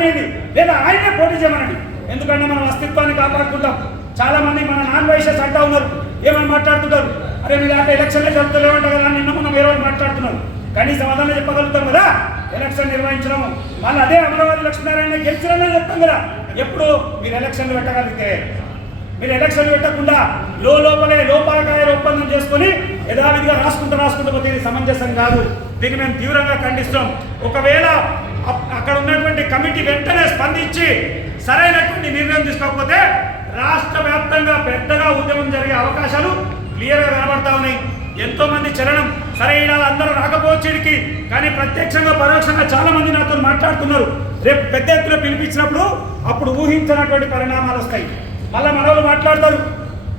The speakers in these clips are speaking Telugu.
రానియండి, లేదా ఆయనే పోటీ చేయమనండి. ఎందుకంటే మనం అస్తిత్వాన్ని కాపాడుకుంటాం. చాలా మంది మన నాన్ వైసెస్ అంటా ఉన్నారు, ఏమని మాట్లాడుతుంటారు, అరే మీరు అంటే ఎలక్షన్లే జరుగుతలేమంట కదా, నిన్న మనం వేరే వాళ్ళు మాట్లాడుతున్నారు. కనీసం అదన్నా చెప్పగలుగుతాం కదా, ఎలక్షన్ నిర్వహించడం. మళ్ళీ అదే అమరావతి లక్ష్మీనారాయణ గెలిచిరనే చెప్తాం కదా. ఎప్పుడు మీరు ఎలక్షన్లు పెట్టగలిగితే, మీరు ఎలక్షన్లు పెట్టకుండా లోపలే లోపాలకాయ ఒప్పందం చేసుకొని యథావిధిగా రాసుకుంటూ పోతే ఇది సమంజసం కాదు. దీన్ని మేము తీవ్రంగా ఖండిస్తాం. ఒకవేళ అక్కడ ఉన్నటువంటి కమిటీ వెంటనే స్పందించి సరైనటువంటి నిర్ణయం తీసుకోకపోతే రాష్ట్ర వ్యాప్తంగా పెద్దగా ఉద్యమం జరిగే అవకాశాలు క్లియర్గా కనబడతా ఉన్నాయి. ఎంతో మంది చలనం. సరే ఇలా అందరూ రాకపోవచ్చేడికి, కానీ ప్రత్యక్షంగా పరోక్షంగా చాలా మంది నాతో మాట్లాడుతున్నారు. రేపు పెద్ద ఎత్తున పిలిపించినప్పుడు అప్పుడు ఊహించినటువంటి పరిణామాలు వస్తాయి. మళ్ళీ మనోళ్ళు మాట్లాడతారు,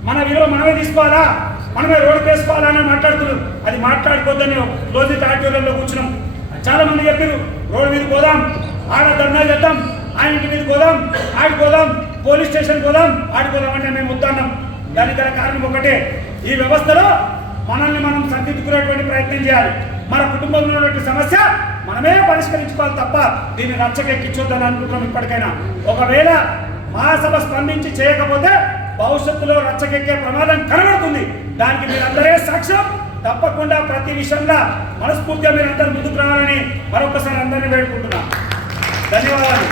మన విలువ మనమే తీసుకోవాలా, మనమే రోడ్డు వేసుకోవాలా అని మాట్లాడుతున్నారు. అది మాట్లాడుకోవద్దని క్లోజిట్ ఆడిటోరియంలో కూర్చున్నాం. చాలా మంది చెప్పారు రోడ్డు మీద పోదాం, ఆడ ధర్నా చేద్దాం, ఆ ఇంటి మీద పోదాం, ఆడిపోదాం, పోలీస్ స్టేషన్ పోదాం, ఆడిపోదాం అంటే మేము వద్దన్నాం. దానికి గల కారణం ఒకటే, ఈ వ్యవస్థలో మనల్ని మనం సర్దిద్దుకునేటువంటి ప్రయత్నం చేయాలి. మన కుటుంబంలో ఉన్నటువంటి సమస్య మనమే పరిష్కరించుకోవాలి తప్ప దీన్ని రచ్చకెక్కించొద్దని అనుకుంటున్నాం. ఇప్పటికైనా ఒకవేళ మహాసభ స్పందించి చేయకపోతే భవిష్యత్తులో రచ్చకెక్కే ప్రమాదం కనబడుతుంది. దానికి మీరందరే సాక్ష్యం. తప్పకుండా ప్రతి విషయంలో మనస్ఫూర్తిగా మీరందరూ ముందుకు రావాలని మరొకసారి అందరినీ వేడుకుంటున్నాం. ధన్యవాదాలు.